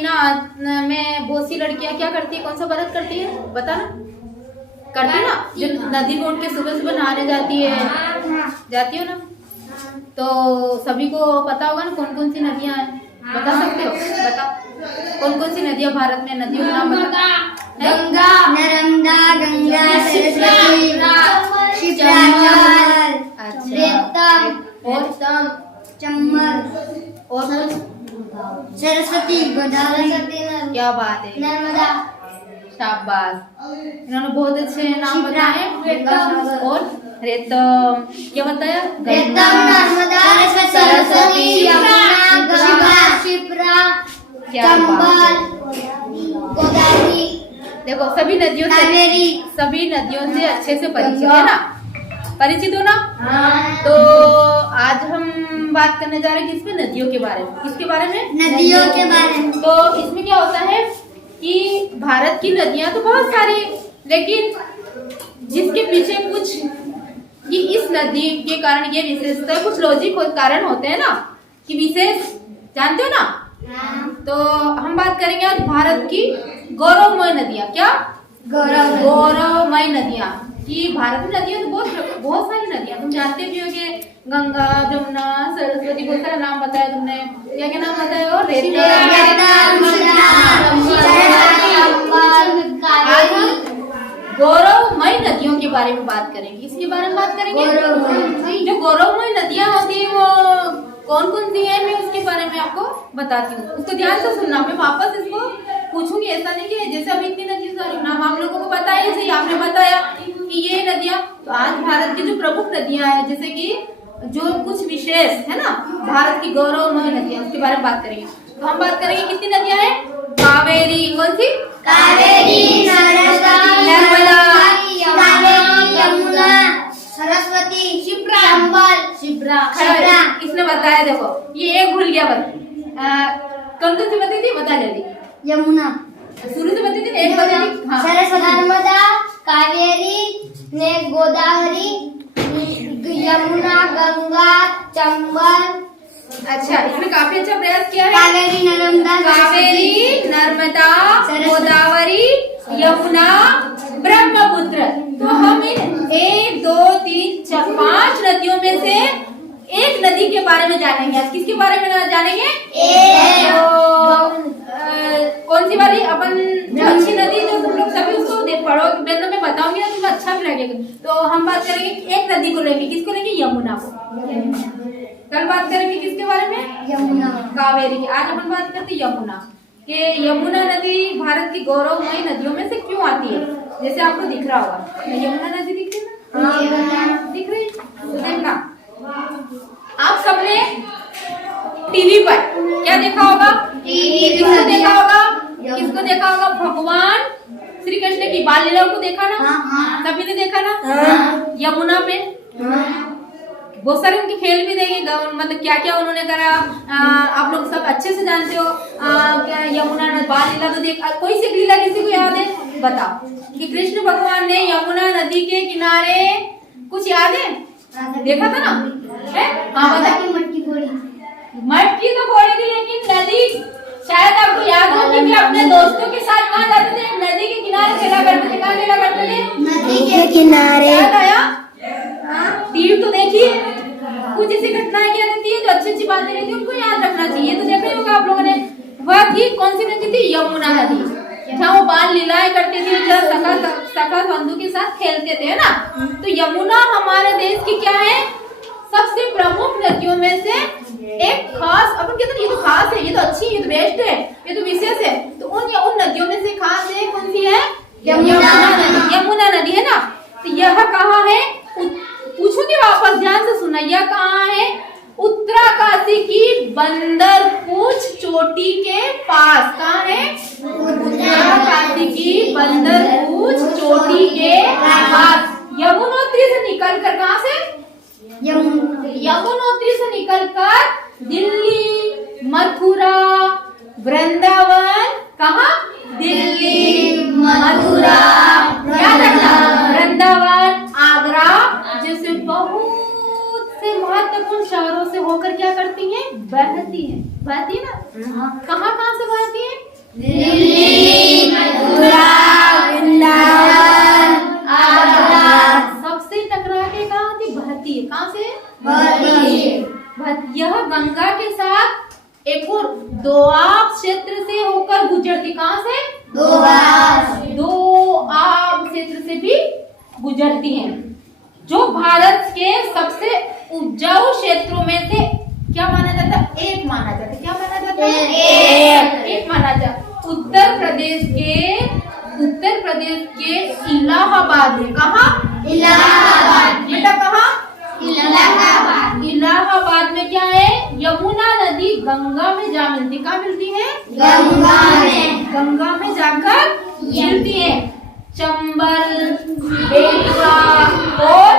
ना में बहुत सी लड़कियां क्या करती है, कौन सा व्रत करती है बता ना, करती है ना, जो नदी में उठ के सुबह सुबह नहाने जाती है, जाती हो ना। तो सभी को पता होगा ना कौन कौन सी नदियां हैं, बता सकते हो? बताओ कौन कौन सी नदियां भारत में, नदियों का नाम बताओ। गंगा, नर्मदा, गंगा, सरस्वती, शिप्रा, और चंबल और सरस्वती, गोदावरी। क्या बात है, नर्मदा, शाबाश, इन्होंने बहुत अच्छे नाम बताए। और रेतम, क्या बताया? रेतम, नर्मदा, सरस्वती, यमुना, गंगा, शिप्रा, चंबल, गोदावरी। देखो सभी नदियों से अच्छे से परिचित है ना, परिचित हो ना? तो आज हम बात करने जा रहे हैं किस पे, नदियों के बारे में। किसके बारे में? नदियों के बारे में। तो इसमें क्या होता है कि भारत की नदियां तो बहुत सारी, लेकिन जिसके पीछे कुछ कि इस नदी के कारण ये विशेषता, कुछ लॉजिक कारण होते हैं ना कि विशेष, जानते हो ना? तो हम बात करेंगे आज भारत की गौरवमय नदियां। क्या गौरवमय नदियां? कि भारत में नदियां तो बहुत सारी नदियां, तुम जानते भी होगे, गंगा, जमुना, सरस्वती, बहुत सारा नाम बताया तुमने। क्या क्या नाम बताया? और गौरवमय नदियों के बारे में बात करेंगे। इसके बारे में बात करेंगे, जो गौरवमय नदियां होती है वो कौन कौन सी है, मैं उसके बारे में आपको बताती हूँ। उसको ध्यान से सुनना, मैं वापस इसको पूछूंगी, ऐसा नहीं कि जैसे अभी इतनी नदियों सारी नाम आप लोगों को पता है, जैसे आपने बताया कि ये नदियां। तो आज भारत की जो प्रमुख नदियां हैं, जैसे कि जो कुछ विशेष है ना भारत की गौरवमय नदियां, उसके बारे में बात करेंगे। तो हम बात करेंगे कितनी नदियां हैं? कावेरी, कौन सी? कावेरी, नर्मदा, यमुना, सरस्वती, शिप्रा, चंबल, इसने बताया, देखो ये एक भूल गया बस, कौन कौन सी बताई थी, बता जल्दी। यमुना शुरू से बताई थी, एक बताई थी। हाँ। सरस्वती, नर्मदा, कावेरी ने, गोदावरी, यमुना, गंगा, चंबल। अच्छा, इसमें काफी अच्छा प्रयास किया है। कावेरी, नर्मदा, गोदावरी, यमुना, ब्रह्मपुत्र। तो हम इन 1, 2, 3, 4, 5 नदियों में से एक नदी के बारे में जानेंगे आज। किसके बारे में जानेंगे? कौन सी वाली? अपन जो अच्छी नदी, जो तुम लोग सभी उसको पढ़ो, मैं बताऊंगी ना, तुम्हें अच्छा भी लगेगा। तो हम बात करेंगे एक नदी को लेंगे, किसको लेंगे? यमुना को। कल बात करेंगे किसके बारे में? यमुना, कावेरी की। आज अपन बात करते यमुना के। यमुना नदी भारत की गौरवमयी नदियों में से क्यों आती है? जैसे आपको दिख रहा होगा, यमुना नदी दिख रही ना? दिख रही? तो देखना, आप सबने टीवी पर क्या देखा होगा? किसको देखा होगा? किसको देखा होगा? भगवान श्री कृष्ण की बाल लीलाओं को देखा ना? सभी ने देखा ना? यमुना पे बहुत सारे उनके खेल भी देखे, मतलब क्या क्या उन्होंने करा, आप लोग सब अच्छे से जानते हो। क्या यमुना नदी बाल लीला तो देख, कोई सी लीला किसी को याद है? बताओ कि कृष्ण भगवान ने यमुना नदी के किनारे कुछ याद है? देखा था ना? है? हाँ बता। मटकी तो फोड़ी थी, लेकिन नदी शायद आपको याद हो कि अपने दोस्तों के साथ कहाँ जाते थे? नदी के किनारे खेला करते थे। कहाँ खेला करते थे? नदी के किनारे। याद आया? टीवी तो देखिए, कुछ ऐसी घटनाएं क्या रहती है जो अच्छी अच्छी बातें रहती है, उनको याद रखना चाहिए। तो देखा ही होगा आप लोगों ने, वह थी कौन सी नदी थी? यमुना नदी, जहाँ वो बाल लीलाएं करते थे, जहाँ सखा बंधु के साथ खेलते थे, है ना? तो यमुना हमारे देश की क्या है? सबसे प्रमुख नदियों में से एक खास, अपन कहते हैं ये तो खास है, ये तो अच्छी है, ये तो बेस्ट है, ये तो विशेष है। तो उन नदियों में से खास है कौन सी है? यमुना नदी है ना? तो यह कहाँ है? पूछूंगी वापस, ध्यान से सुनना। यह कहाँ है? उत्तराकाशी की बंदरपूछ चोटी के पास। कहाँ है? उत्तराकाशी की बंदरपूछ चोटी के पास। यमुनोत्री से निकलकर, कहाँ से? यमुनोत्री से निकलकर दिल्ली, मथुरा, वृंदावन, कहाँ? दिल्ली, मथुरा, वृंदावन, आगरा जैसे बहुत से महत्वपूर्ण शहरों से होकर क्या करती हैं? बहती है ना? कहाँ कहाँ से बहती है? क्षेत्र से होकर गुजरती, कहाँ से? दोआब क्षेत्र से भी गुजरती हैं, जो भारत के सबसे उपजाऊ क्षेत्रों में से क्या माना जाता है? एक माना जाता है। क्या माना जाता है? एक माना जाता है। उत्तर प्रदेश के इलाहाबाद में, कहाँ? इलाहाबाद। बेटा कहाँ? इलाहाबाद। इलाहाबाद में क्या है? यमुना नदी गंगा में जा मिलती। कहाँ मिलती है? गंगा में जाकर मिलती है। चंबल, बेतवा और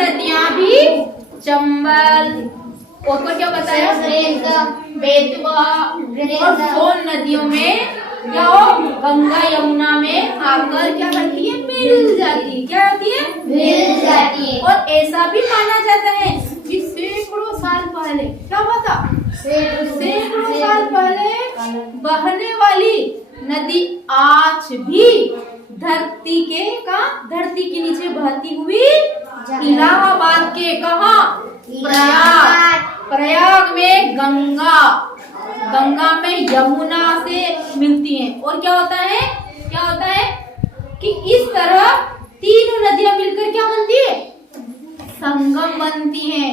नदियां भी, चंबल और क्या बताया? बेतवा और सोन नदियों में क्या हो? गंगा यमुना में आकर क्या करती है? मिल जाती है। क्या होती है? मिल जाती है। और ऐसा भी माना जाता है कि सैकड़ों साल पहले क्या हुआ था? सैकड़ों साल पहले बहने वाली नदी आज भी धरती के नीचे बहती हुई इलाहाबाद के कहाँ? प्रयाग में गंगा में यमुना से मिलती हैं। और क्या होता है कि इस तरह तीनों नदियां मिलकर क्या बनती है? संगम बनती हैं।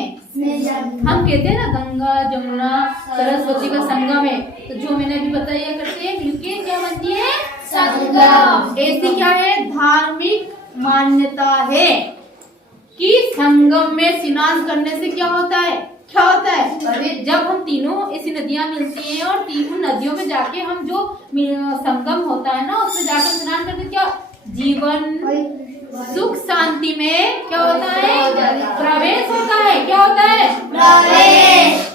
हम कहते हैं ना गंगा जमुना सरस्वती का संगम है, तो जो मैंने अभी बताया करते हैं मिलके क्या बनती है? संगम। ऐसी क्या है? धार्मिक मान्यता है कि संगम में स्नान करने से क्या होता है? अरे जब हम तीनों ऐसी नदियां मिलती हैं और तीनों नदियों में जाके हम जो संगम होता है ना, उसमें जाकर स्नान करते, क्या जीवन सुख शांति में क्या होता है? प्रवेश होता है। क्या होता है? प्रवेश।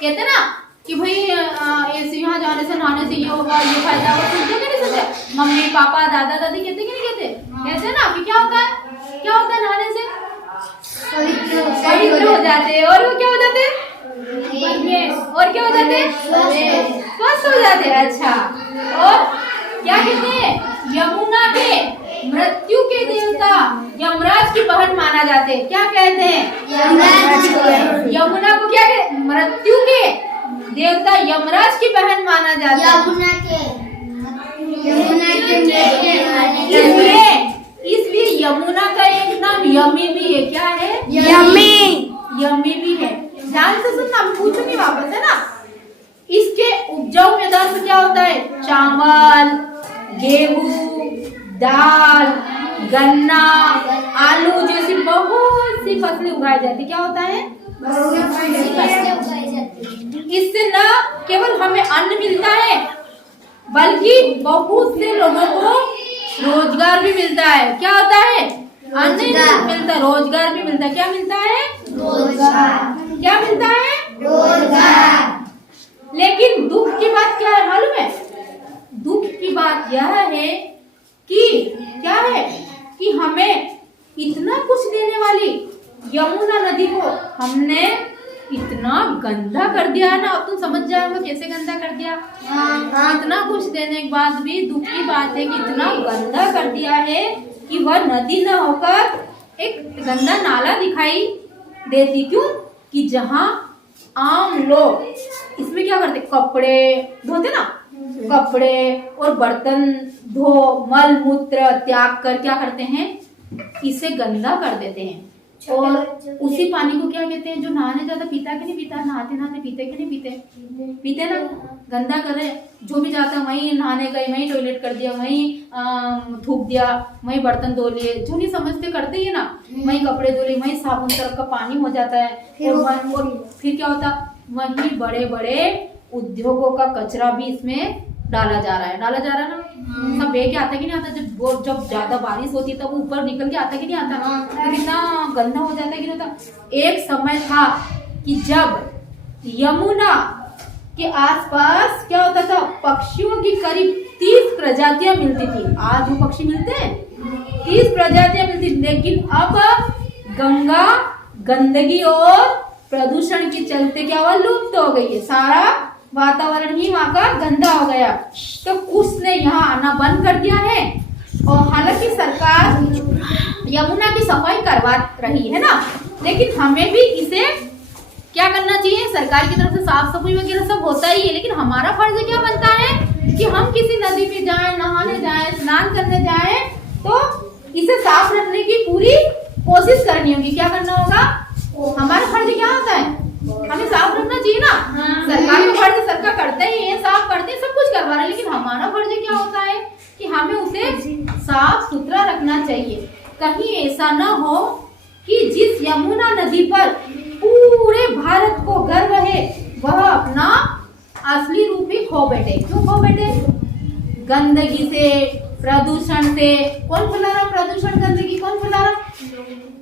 कहते ना कि भाई ऐसे यहाँ जाने से नहाने से ये होगा, ये फायदा होगा, सुनते नहीं सुनते? मम्मी पापा दादा दादी कहते कि नहीं कहते ना कि क्या होता है नहाने से? पवित्र हो जाते हैं। और वो क्या हो जाते हैं? और क्या हो जाते हैं? स्वस्थ हो जाते हैं। अच्छा, और क्या कहते हैं? यमुना के मृत्यु के देवता यमराज की बहन माना जाते हैं। क्या कहते हैं? यमुना को क्या कहते? मृत्यु के देवता यमराज की बहन माना जाता है। इसलिए यमुना का एक नाम यमी भी है। क्या है? यमी भी है। ध्यान से सुनना, मैं पूछूंगी वापस, है ना? इसके उपजाऊ मैदान में क्या होता है? चावल, गेहूं, दाल, गन्ना, आलू जैसी बहुत सी फसलें उगाई जाती। क्या होता है? इससे न केवल हमें अन्न मिलता है, बल्कि बहुत से लोगों को रोजगार भी मिलता है। क्या होता है? अन्न मिलता, रोजगार भी मिलता है। क्या मिलता है? रोजगार। क्या मिलता है? रोजगार। लेकिन दुख की बात क्या है मालूम है? दुख की बात यह है कि क्या है कि हमें इतना कुछ देने वाली यमुना नदी को हमने इतना गंदा कर दिया ना। अब तुम समझ जाओगे कैसे गंदा कर दिया। इतना कुछ देने के बाद भी दुख की बात है कि इतना गंदा कर दिया है कि वह नदी न होकर एक गंदा नाला दिखाई देती। क्यों? कि जहाँ आम लोग इसमें क्या करते? कपड़े धोते ना, कपड़े और बर्तन धो मल मूत्र त्याग कर क्या करते हैं? इसे गंदा कर देते हैं। और उसी पानी को क्या कहते हैं? जो नहाने जाता पीता कि नहीं पीता? नहाते नहाते पीते कि नहीं पीते ना? गंदा कर रहे। जो भी जाता वहीं नहाने गए, वहीं टॉयलेट कर दिया, वहीं थूक दिया, वहीं बर्तन धो लिए। जो नहीं समझते करते ही ना, वहीं कपड़े धो लिए, वहीं साबुन तरफ का पानी हो जाता है। और फिर क्या होता? वहीं बड़े बड़े उद्योगों का कचरा भी इसमें डाला जा रहा है ना। सब बह के आता कि नहीं आता? जब ज्यादा बारिश होती है तब ऊपर निकल के आता कि नहीं आता? तो कितना गंदा हो जाता है कि नहीं होता? एक समय था कि जब यमुना के आसपास क्या होता था? पक्षियों की करीब 30 प्रजातियां मिलती थी। आज वो पक्षी मिलते हैं? 30 प्रजातियां मिलती, लेकिन अब गंगा गंदगी और प्रदूषण के चलते क्या हुआ? लुप्त हो गई है। सारा वातावरण ही वहाँ का गंदा हो गया, तो उसने यहाँ आना बंद कर दिया है। और हालांकि सरकार यमुना की सफाई करवा रही है ना, लेकिन हमें भी इसे क्या करना चाहिए, सरकार की तरफ से साफ सफाई वगैरह सब होता ही है, लेकिन हमारा फर्ज क्या बनता है कि हम किसी नदी में जाएं, नहाने जाएं, स्नान करने जाएं तो इसे साफ रखने की पूरी कोशिश करनी होगी। क्या करना होगा, हमारा फर्ज क्या होता है, हमें साफ रखना चाहिए ना। सरकार का फर्ज सरकार करते ही है, साफ करते हैं, सब कुछ करवा रहे हैं, लेकिन हमारा फर्ज क्या होता है कि हमें उसे साफ सुथरा रखना चाहिए। कहीं ऐसा ना हो कि जिस यमुना नदी पर पूरे भारत को गर्व है वह अपना असली रूप ही खो बैठे। क्यों खो बैठे, गंदगी से, प्रदूषण से। कौन फैला रहा प्रदूषण, गंदगी कौन फैला रहा,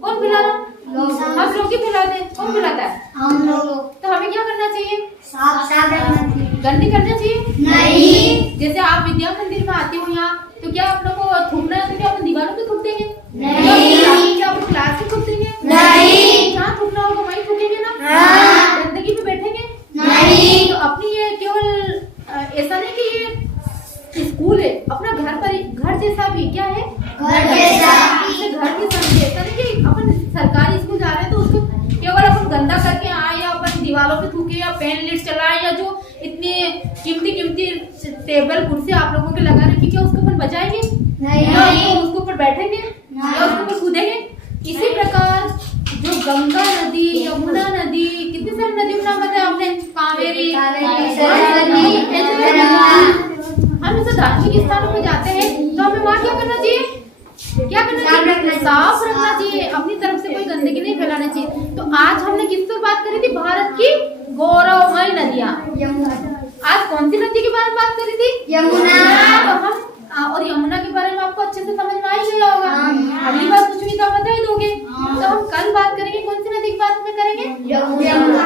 कौन फैला रहा, हम लोग ही फैलाते हैं। कौन फैलाता है, हम लोग। तो हमें क्या करना चाहिए, साफ रखना चाहिए। गंदगी करना चाहिए नहीं। जैसे आप विद्या मंदिर में आते हो यहाँ, तो क्या आप लोग को थूकना है तो क्या अपन दीवारों पे थूक देंगे, नहीं। क्या अपन क्लास में थूक देंगे, नहीं। जहाँ थूकना होगा वहीं थूकेंगे ना, हाँ। गंदगी में बैठेंगे नहीं। तो अपनी ये केवल ऐसा नहीं कि ये स्कूल है, अपना घर जैसा भी क्या है, घर जैसा। इसे घर भी समझे। ऐसा नहीं कि अपन सरकारी स्कूल जा रहे हैं तो उसको केवल अपन गंदा करके आए या अपन दीवारों पे थूके या पेन लिस्ट चलाए या जो इतनी कीमती टेबल कुर्सी आप लोगों के लगा रखी, क्या उसको अपन बचाएंगे, नहीं। उसके ऊपर बैठेंगे या उसके ऊपर कूदेंगे। इसी प्रकार जो गंगा नदी, यमुना नदी, कितनी सारी नदियों का नाम बताया आपने, कावेरी, सरस्वती, हम जैसे धार्मिक स्थानों पे जाते हैं तो हमें वहाँ क्या करना चाहिए, क्या करना चाहिए, साफ रखना चाहिए, अपनी तरफ से कोई गंदगी नहीं फैलाना चाहिए। तो आज हमने किस पर बात करी थी, भारत की गौरवमय नदियाँ। आज कौन सी नदी के बारे में बात करी थी, यमुना। तो हम और यमुना के बारे में आपको अच्छे से समझ में आ ही गया होगा। अगली बार कुछ भी तो आप बता ही दोगे। तो हम कल बात करेंगे, कौन सी नदी की बात में करेंगे, यमुना।